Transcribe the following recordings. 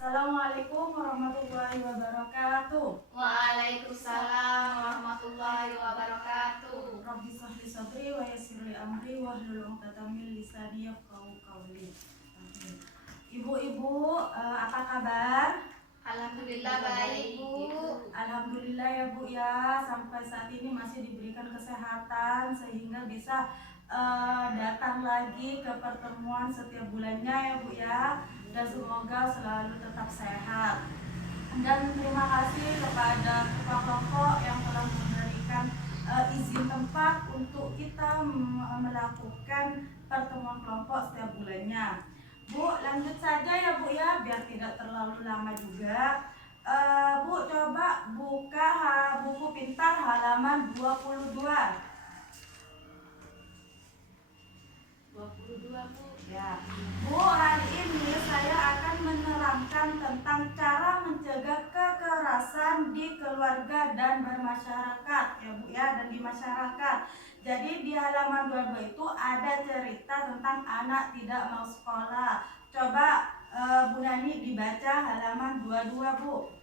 Assalamualaikum warahmatullahi wabarakatuh. Waalaikumsalam warahmatullahi wabarakatuh. Rabbi shrah li sadri wa yassir li amri wahlul 'uqdatam min lisani yafqahu qawli. Ibu-ibu, apa kabar? Alhamdulillah baik, Bu. Alhamdulillah ya Bu ya, sampai saat ini masih diberikan kesehatan sehingga bisa datang lagi ke pertemuan setiap bulannya ya Bu ya, dan semoga selalu tetap sehat. Dan terima kasih kepada ketua kelompok yang telah memberikan izin tempat untuk kita melakukan pertemuan kelompok setiap bulannya. Bu, lanjut saja ya Bu ya, biar tidak terlalu lama juga. Bu, coba buka buku pintar halaman 22. 22, Bu. Ya, Bu, hari ini saya akan menerangkan tentang cara mencegah kekerasan di keluarga dan bermasyarakat, ya Bu ya, dan di masyarakat. Jadi di halaman 22 itu ada cerita tentang anak tidak mau sekolah. Coba Bu Nani dibaca halaman 22, Bu.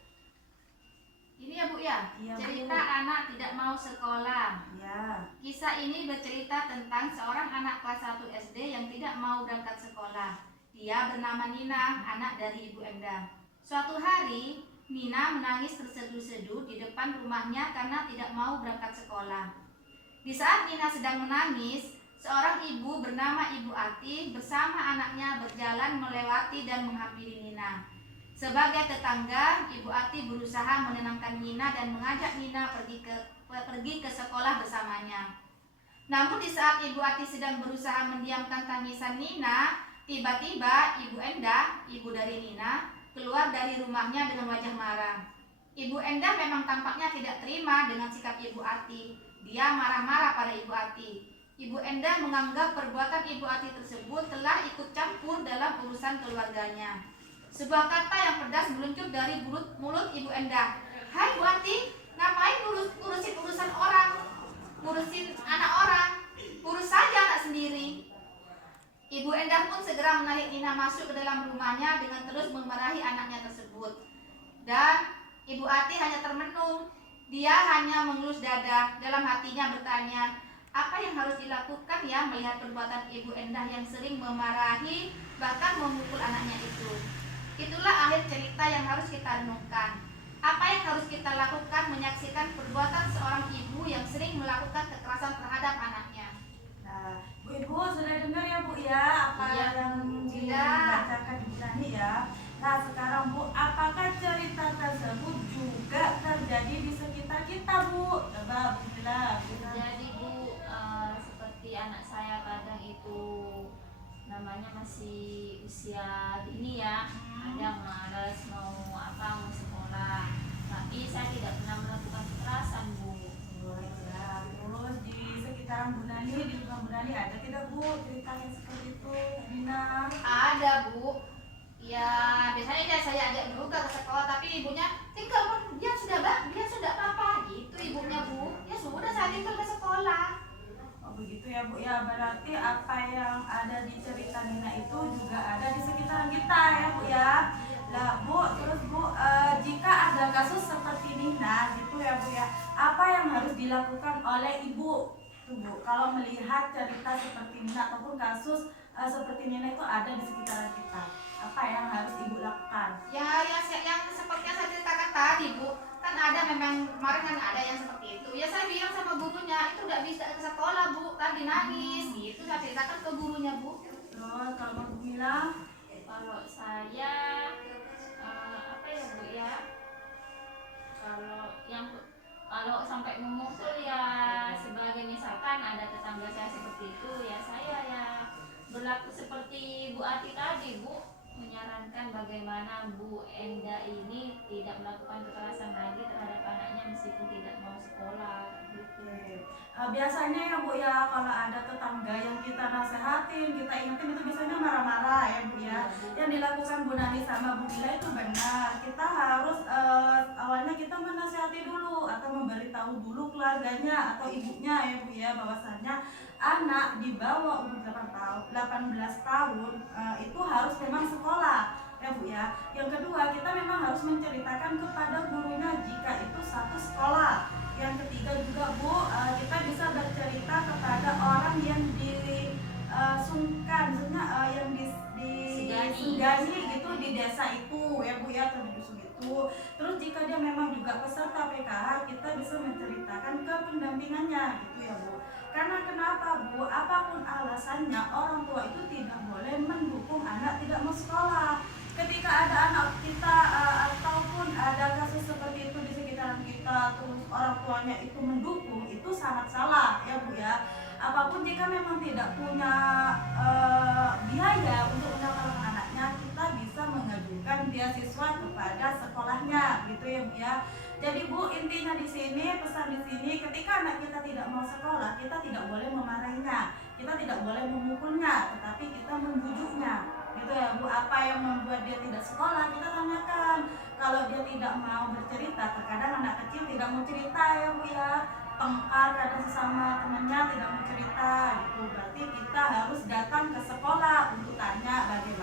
Ini ya, Bu ya. Iya, Cerita Bu. anak tidak mau sekolah. Ya. Kisah ini bercerita tentang seorang anak kelas 1 SD yang tidak mau berangkat sekolah. Dia bernama Nina, anak dari Ibu Endah. Suatu hari, Nina menangis terseduh-seduh di depan rumahnya karena tidak mau berangkat sekolah. Di saat Nina sedang menangis, seorang ibu bernama Ibu Ati bersama anaknya berjalan melewati dan menghampiri Nina. Sebagai tetangga, Ibu Ati berusaha menenangkan Nina dan mengajak Nina pergi ke sekolah bersamanya. Namun di saat Ibu Ati sedang berusaha mendiamkan tangisan Nina, tiba-tiba Ibu Endah, ibu dari Nina, keluar dari rumahnya dengan wajah marah. Ibu Endah memang tampaknya tidak terima dengan sikap Ibu Ati. Dia marah-marah pada Ibu Ati. Ibu Endah menganggap perbuatan Ibu Ati tersebut telah ikut campur dalam urusan keluarganya. Sebuah kata yang pedas meluncur dari mulut Ibu Endah. "Hai Bu Ati, ngapain ngurusin urusan orang? Ngurusin anak orang? Urus saja anak sendiri." Ibu Endah pun segera menarik Nina masuk ke dalam rumahnya dengan terus memarahi anaknya tersebut. Dan Ibu Ati hanya termenung. Dia hanya mengelus dada, dalam hatinya bertanya, apa yang harus dilakukan ya melihat perbuatan Ibu Endah yang sering memarahi bahkan memukul anaknya itu. Itulah akhir cerita yang harus kita renungkan. Apa yang harus kita lakukan menyaksikan perbuatan seorang ibu yang sering melakukan kekerasan terhadap anaknya. Nah, Bu Ibu sudah dengar ya Bu ya apa Iya, yang sudah. dibacakan Ibu Nani ya. Nah sekarang Bu, apakah cerita tersebut juga terjadi di sekitar kita Bu? Coba Bu bilang. Jadi Bu, seperti anak saya kadang itu namanya masih usia dini ya, kadang malas mau sekolah, tapi saya tidak pernah melakukan kekerasan Bu. Ya, terus di sekitaran Bu Nani, di rumah Bu Nani ada tidak Bu cerita yang seperti itu? Nina? Ada Bu. Ya biasanya saya ajak juga ke sekolah, tapi ibunya tinggal dia sudah apa gitu ibunya Bu. Ya sudah saya tinggal ke sekolah. Oh begitu ya Bu ya, berarti apa yang ada di cerita Nina itu juga ada di sekitaran kita ya Bu ya. Lah Bu, terus Bu, jika ada kasus seperti Nina gitu ya Bu ya, apa yang harus dilakukan oleh Ibu tuh Bu kalau melihat cerita seperti Nina ataupun kasus seperti Nina itu ada di sekitaran kita? Apa yang harus Ibu lakukan? Ya yang seperti yang saya ceritakan tadi Bu, kan ada memang kemarin kan ada yang seperti itu. Ya saya bilang sama gurunya itu nggak bisa ke sekolah Bu, tadi nangis gitu. Saya ceritakan ke gurunya Bu. Terus kalau Bu bilang, Kalau saya apa ya Bu ya, kalau sampai memukul ya, sebagai misalkan ada tetangga saya seperti itu ya, saya ya berlaku seperti Bu Ati tadi Bu, menyarankan bagaimana Bu Endah ini tidak melakukan kekerasan lagi terhadap anaknya meskipun tidak mau sekolah gitu. biasanya ya Bu ya, kalau ada tetangga yang kita nasehatin, kita ingetin itu biasanya marah-marah ya Bu ya. Yang dilakukan Bu Nani sama Bu Bila itu benar. Kita harus awalnya kita menasehati dulu atau memberitahu dulu keluarganya atau ibunya ya Bu ya, bahwasannya anak di bawah umur 18 tahun itu harus memang sekolah. ya Bu ya. Yang kedua, kita memang harus menceritakan kepada gurunya jika itu satu sekolah. Yang ketiga juga Bu, kita bisa bercerita kepada orang yang disungkan, maksudnya yang disegani gitu di desa itu ya Bu ya, atau di dusun itu. Terus jika dia memang juga peserta PKH, kita bisa menceritakan ke pendampingannya gitu ya Bu. Karena kenapa Bu? Apapun alasannya, orang tua itu tidak boleh mendukung anak tidak mau sekolah. Ketika ada anak kita ataupun ada kasus seperti itu di sekitaran kita, terus orang tuanya itu mendukung, itu sangat salah ya Bu ya. Apapun jika memang tidak punya biaya untuk menyekolahkan anaknya, kita bisa mengajukan beasiswa kepada sekolahnya gitu ya Bu ya. Jadi Bu, intinya di sini, pesan di sini, ketika anak kita tidak mau sekolah, kita tidak boleh memarahinya, kita tidak boleh memukulnya, tetapi kita membujuknya. Gitu ya Bu, apa yang membuat dia tidak sekolah, kita tanyakan. Kalau dia tidak mau bercerita, terkadang anak kecil tidak mau cerita ya Bu ya, tengkar kadang sesama temannya tidak mau cerita gitu. Berarti kita harus datang ke sekolah untuk tanya bagaimana